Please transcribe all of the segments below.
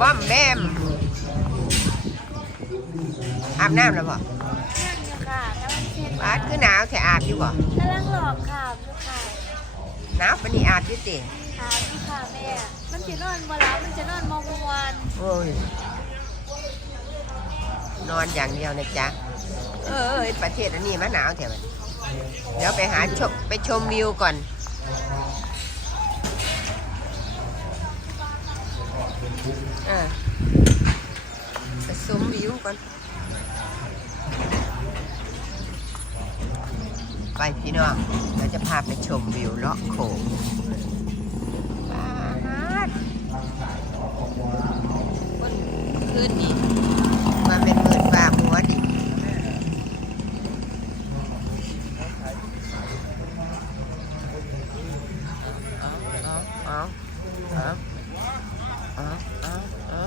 บ้อมแบมอาบน้ำแล้วบ่นั่งอยู่ค่ะกำลังเช็ดบาดคือหนาวแท้อาบอยู่บ่กำลังหลอกค่ะลูกค่ะหนาวปานนี้อาบอยู่ติค่ะลูกค่ะแม่ มันจะนอนบ่หลับมันจะนอนมองมวนโอ้ยนอนอย่างเดียวนะจ๊ะเอ้ยประเทศอันนี้มันหนาวแท้มันเดี๋ยวไปหาชมไปชมวิวก่อน ออไปชมวิวก่อนไปพี่น้องเราจะพาไปชมวิวเลาะโขงบ้านคืนนี้มาเป็นหมื่นบาหัวดิเอาเอาเอาเอาเอาเอาเอา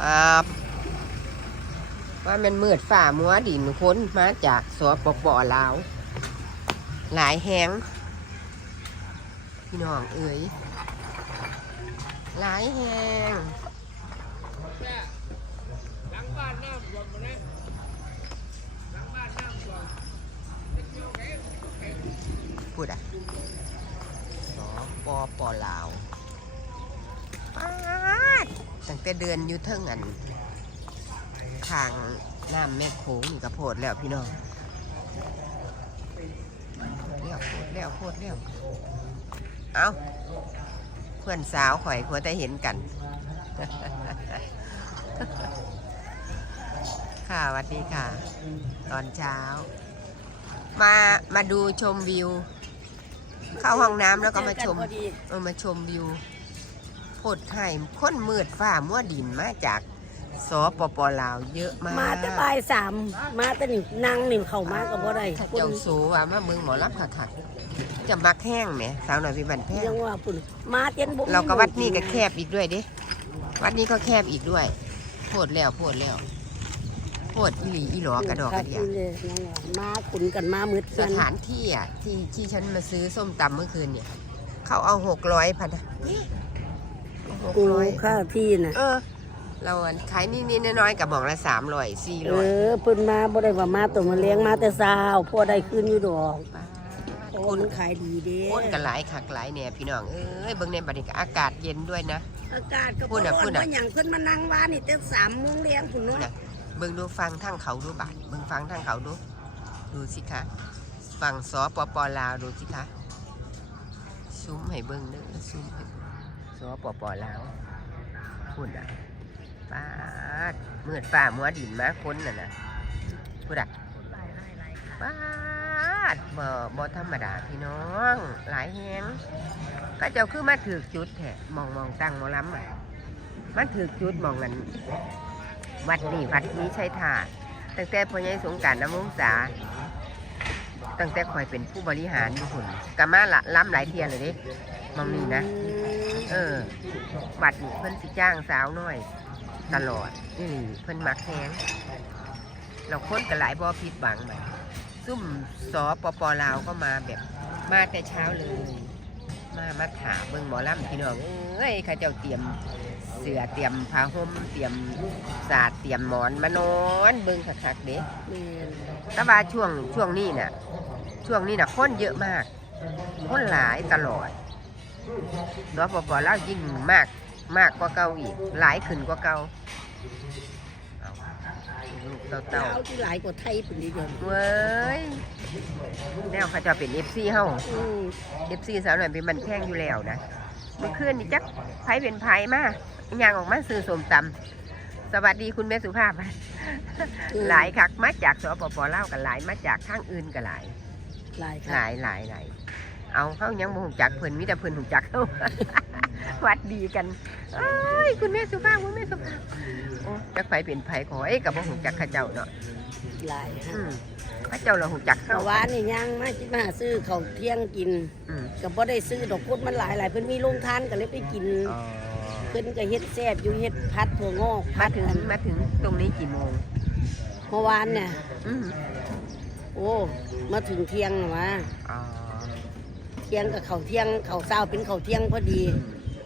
ครับว่ามันมืดฝ่ามัวดินค้นมาจากสวปปลาวหลายแหงพี่น้องเอ๋ยหลายแหงพูดอะสปปลาว ตั้งแต่เดือนอยู่เทิงอันทางน้ำแม่โขงนี่กระโพดแล้วพี่น้องเลี้ยวโพดเลี้ยวโพดเลี้ยวเอาเพื่อนสาวข่อยควรได้เห็นกัน ค่ะสวัสดีค่ะ ตอนเช้า มามาดูชมวิว เข้าห้องน้ำแล้วก็มาชมเอกันพอดีเออมาชมวิว โพดไห่ค้นมืดฟ้ามัวดินมาจากสปปลาวเยอะมากมาแต่บ่ายสามมาแต่นี่นางนี่เข้ามาก็บ่ได้ถ้าเจ้าสูว่ามาเมืองหมอรับขักๆจะมักแห้งไหมสาวหน่อยพี่บันแพงยังว่าปุ่นมาเตียนบ่มีเราก็วัดนี่ก็แคบอีกด้วยดิวัดนี้ก็แคบอีกด้วยโพดแล้วโพดแล้วโพดอีหลีอีหลอกระดอกกระเดียครับนี่เลยยังว่ามาขุนกันมามืดสกันถานที่อะที่ที่ฉันมาซื้อส้มตำเมื่อคืนเนี่ยเขาเอาหกร้อยพัน หกกูร้อยค่าที่น่ะ เออ เราอันขายนิดๆน้อยๆกับบอกละสามร้อยสี่เอร้อยอเพิ่นมาบ่ได้ว่ามาตัวมาเลี้ยงมาแต่เช้าพอได้คืนอยู่ดอกเพราะคว่านมันขายดีเด้คนกันหลายคักหลายเนี่ยพี่น้องเอ้ยเบิ่งในบัดนี้ก็อากาศเย็นด้วยนะ อากาศก็พูบ่ดร้น่ะอนพูดน่ะ ว่าหยังเพิ่นมานั่งว่านี่แต่3โมงเลี้ยงพุ่นเนาะนะเบิ่งดูฟังทั้งเขาดูบาดเบิ่งฟังทั้งเขาดู ดูสิคะฟังสปปลาวดูสิคะซุ้มให้เบิ่งเด้อซุ้มให้ สปปลาวพูดอะป้าดมืดฝ่ามัวดินมาคนน่ะนะพูดอะป้าดบ่บ่ธรรมดาพี่น้อง หลายแฮงก็เจ้าคือมาถือจุดแท้มองมองตั้งมอล้ำอะมาถือจุดมองนั้นวัดนี้วัดนี้ใช้ถาดตั้งแต่พ่อใหญ่สงการน้ำมุงษาตั้งแต่คอยเป็นผู้บริหารอยู่หุ่นกามาละล้ำหลายเทียนเลยดิมองนี่นะ เออวัดนี้เพิ่นสิจ้างสาวน้อย ตลอดนี่เพิ่นมักแฮงเราค้นกันหลายบ่ผิดหวังแบบซุ่มสปปลาวก็มาแบบมาแต่เช้าเลย มามาถามเบิ่งหมอลำพี่น้องเอ้ยเข้าเจ้าเตรียมเสือเตรียมผ้าห่มเตรียมสาดเตรียมหมอนมานอนเบิ่งคักๆเด้แม่นแต่ว่าช่วงช่วงนี้น่ะ ช่วงนี้น่ะคนเยอะมากคนหลายตลอด รปปลาวยิ่งมากมากกว่าเก่าอีก หลายขึ้นกว่าเก่าเอาลูกเต่าเจ้าที่หลายกว่าไทยพุ่นดีเด้อๆเว้ยแนวเขาเจะเป็นเอฟซีเฮาอืมเอฟซีสาวหน่อยเป็นมันแพงอยู่แล้วนะเมื่อคืนนี่จักไผเป็นไผมาอยางออกมาซื้อสมตำสวัสดีคุณแม่สุภาพ หลายคักมาจากสปปลาวกันหลายมาจากทางอื่นกันหลาย หลายหค่ะลายหลายหลาย เอาเขายังบ่หูจักเพิ่นมีแต่เพิ่นหูจักเขาหวัดดีกันเอ้ยคุณแม่สุภาพคุณแม่สุภาพโอ้จักไผเป็นไผขอเอ้ยกับบ่หูจักเข้าเจ้าเนาะหลายค่ะอืมเข้าเจ้าเราหูจักเมื่เขาอวานนี่ยังมาจิมาซื้อข้าวเที่ยงกินอืมก็บ่ได้ซื้อดอกพุดมันหลายหลายเพิ่นมีโรงทานก็เลยไปกินอ๋อเพิ่นก็เฮ็ดแซ่บอยู่เฮ็ดพัดถั่วงอกมาพัดถึงอันมาถึงตรงนี้กี่โมงเมื่อวานเนี่ยอืมโอ้มาถึงเที่ยงน่ะมาอ๋อ เที่ยงกับเขาวเที่ยงเขาวเช้าเป็นเขาวเที่ยงพอดี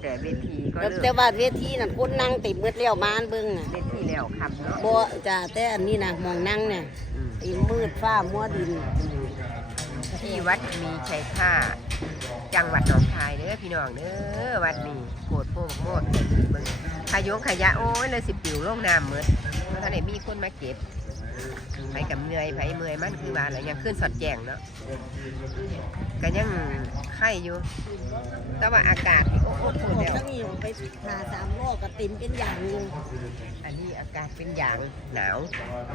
แต่เวทีก็แล้วเริ่มแต่ว่าเวทีนั่นคนนั่งเต็มมืดแล้วมาอันเบิ่งน่ะเวทีแล้วคำเนาะบ่จ้าแต่อันนี้นะมองนั่งเนี่ยอืมเต็มมืดฟ้ามัวดิน ที่วัดมีชัยท่าจังหวัดหนองคายเด้อพี่น้องเด้อวัดนี้โคตรโพกโมดเบิ่งขยงขยะโอ้ยเลยสิปิวลงน้ำหมดเพราะท่านได้มีคนมาเก็บ ไปกับเมื่อยไปเมื่อยมันคือว่าอะไรยังขึ้นสอดแจงเนาะก็ยังไข่อยู่ แต่ว่าอากาศนี่โอ้โหโคตรพวกแล้วทั้งนี้ไปหาสามล้อก็เต็มเป็นอย่างอยู่อันนี้อากาศเป็นอย่างหนาว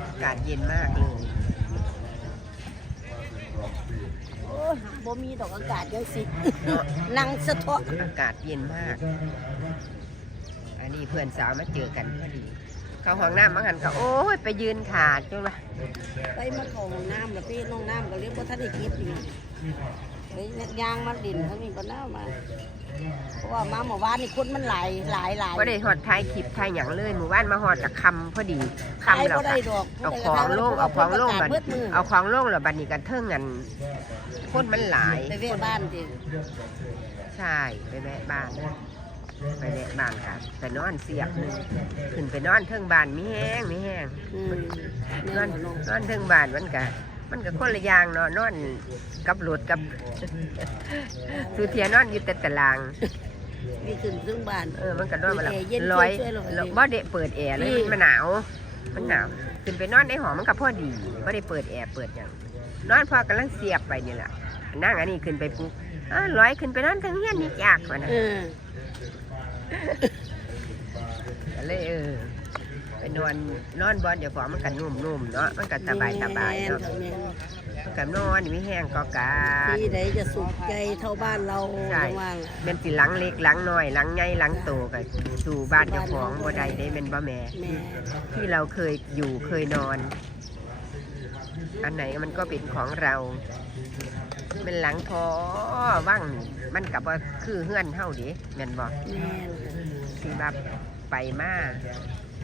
อากาศเย็นมากเลยโอ้ยบ่มีดอกอากาศยังสิเนาะนั่งสะเทาะอากาศเย็นมาก อันนี้เพื่อนสาวมาเจอกันพอดี เขาห้องน้ำมากันเขาโอ้ยไปยืนขาดจนว่าไปมาเข้าห้องน้ำแล้วไปน้องน้ำก็เรียกว่าท่านได้เก็บอยู่ไปยางมาดินเขามีก็น่ามาเพราะว่ามาเมื่อวานนี่คนมันหลายหลายหลายก็ได้หอดท้ายคลิปท้ายอย่างเลยหมู่บ้านมาหอดกับคำพอดีขายคำแล้วบ่ได้ก็ดอกเอาของลงเอาของลงกักันนเบิดมือเอาของลงแล้วบัดนี้กันเทิงกันคนมันหลายไปเวะบ้านดิใช่ไปแวะบ้าน ไปแวะบ้านค่ะไปนอนเสียบหนึ่งขึ้นไปนอนเทิงบ้านมีแห้งมีแห้งอืมนนั่อนนเนาะนอนเทิงบ้านมันกะมันก็คนละอย่างเนาะนอนกับรถกับ สุเทียนอนอยู่แต่ตาราง มีขึ้นถึงบ้าน เออมันก็นอนมาละมีแอร์เย็นร้อยช่วยๆหน่อยดิบ่ได้เปิดแอร์เลยนี่มันหนาว มันหนาวขึ้นไปนอนในหอมันก็พอดีบ่ได้เปิดแอร์เปิดหยังนอนพอกำลังเสียบไปนี่แหละนั่งอันนี้ขึ้นไปปุ๊บอ้าวร้อยขึ้นไปนอนทางเฮียนนี่จากว่านะ เออก็ เลยเออไปนอนนอนบอลเดี๋ยวของมันก็นุ่มๆเนาะมันก็สบายสบายๆเนาะแม่นมันก็นอนมีแห้งก็กาที่ใดจะสุขใจเท่าบ้านเราใช่ว่างเป็นสิหลังเล็กหลังน้อยหลังใหญ่หลังโตก็ดูบ้านเจ้าของบ่ได้ได้เป็นบ่แม่แม่ที่เราเคยอยู่เคยนอน อันไหนมันก็เป็นของเรา เป็นหลังทอว่างมันกับว่าคือเฮือนเท่าดิแม่นบอกแม่นที่แบบไปมา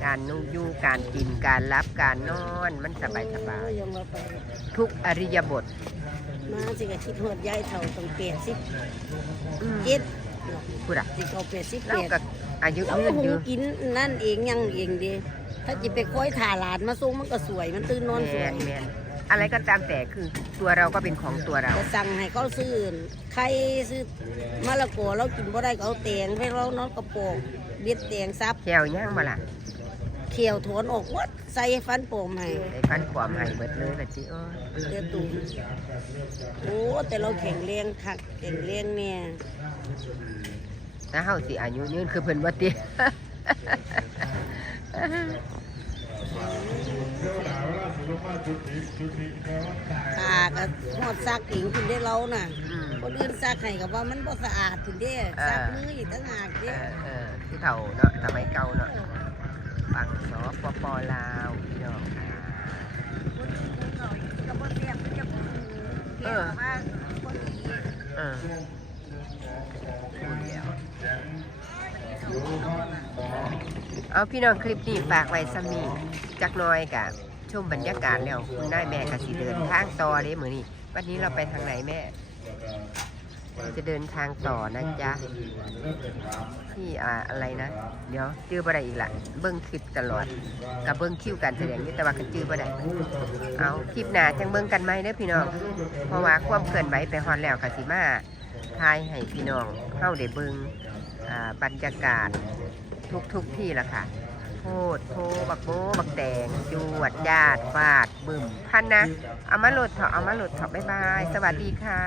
การนุ่งอยู่การกินการรับการนอนมันสบายสบายโอ้ยังมาไปทุกอริยบทมาสิกะคิดฮอดยายเฒ่าต้องเปลี่ยนสิอืมเจ็ดพูดอะสิเขาเปลี่ยนสิเราเปลี่ยนก็อายุเรายืก็นคองยู่กินนั่นเองยังเองเดีถ้าจิไปคอยถ่าหลานมาส่งมันก็สวยมันตื่นนอนสแมวยนแมน อะไรก็ตามแต่คือตัวเราก็เป็นของตัวเรา จะสั่งให้เขาซื้อไข่ซื้อมะละกอเรากินบ่ได้ก็เอาแตงให้เรานอนกระโปรงเด็ดแตงซับแก้วย่างมาล่ะเขียวถอนออกหมดใส่ฟันโป่มให้ไอ้ฟันปลอมให้เบิดเลยละจิโอ้ยเดือตูนโอ้แต่เราแข็งแรงคักแข็งแรงเนี่ยถ้าเฮาสิอายุยืนคือเพิ่นว่าติตาก็หอดซักเองคุณได้เราน่ะอืม คนอื่นซักให้กับว่ามันบ่สะอาดถึงเด้เออซักมืออีกต่างหากเอเด้อเออที่เฒ่าเนาะสมัยเก่าเนาะฝั่งสปปลาวพี่น้องค่ะก็บ่แซ่บมันจะบ่เออว่าคนดีเออเอาพี่น้องคลิปนี้ฝากไว้ซ้ำนี้จักหน้อยกะ ชมบรรยากาศแล้วคุณนายแม่กสิเดินทางต่อเลยเหมือนี้วันนี้เราไปทางไหนแม่จะเดินทางต่อนะจ๊ะที่อ่าอะไรนะ เดี๋ยวจื้อบ่ได้อีกละเบิ้งคลิปตลอดกับเบิ้งคิวการแสดงนี่แต่ว่ากันจื้อบ่ได้เอาคลิปหนาจังเบิ้งกันไหมเด้อพี่น้องเพราะว่าความเคลื่อนไหวไปฮอนแล้วกสิมาทายให้พี่น้องเข้าได้เบิ้งบรรยากาศทุกทุกๆที่ละค่ะ โพดโพบักโบบักแตงจวดญาติฟาดบึมพันนะ เอามาหลุดเถอะเอามาหลุดเถอะบ๊ายบาย สวัสดีค่ะ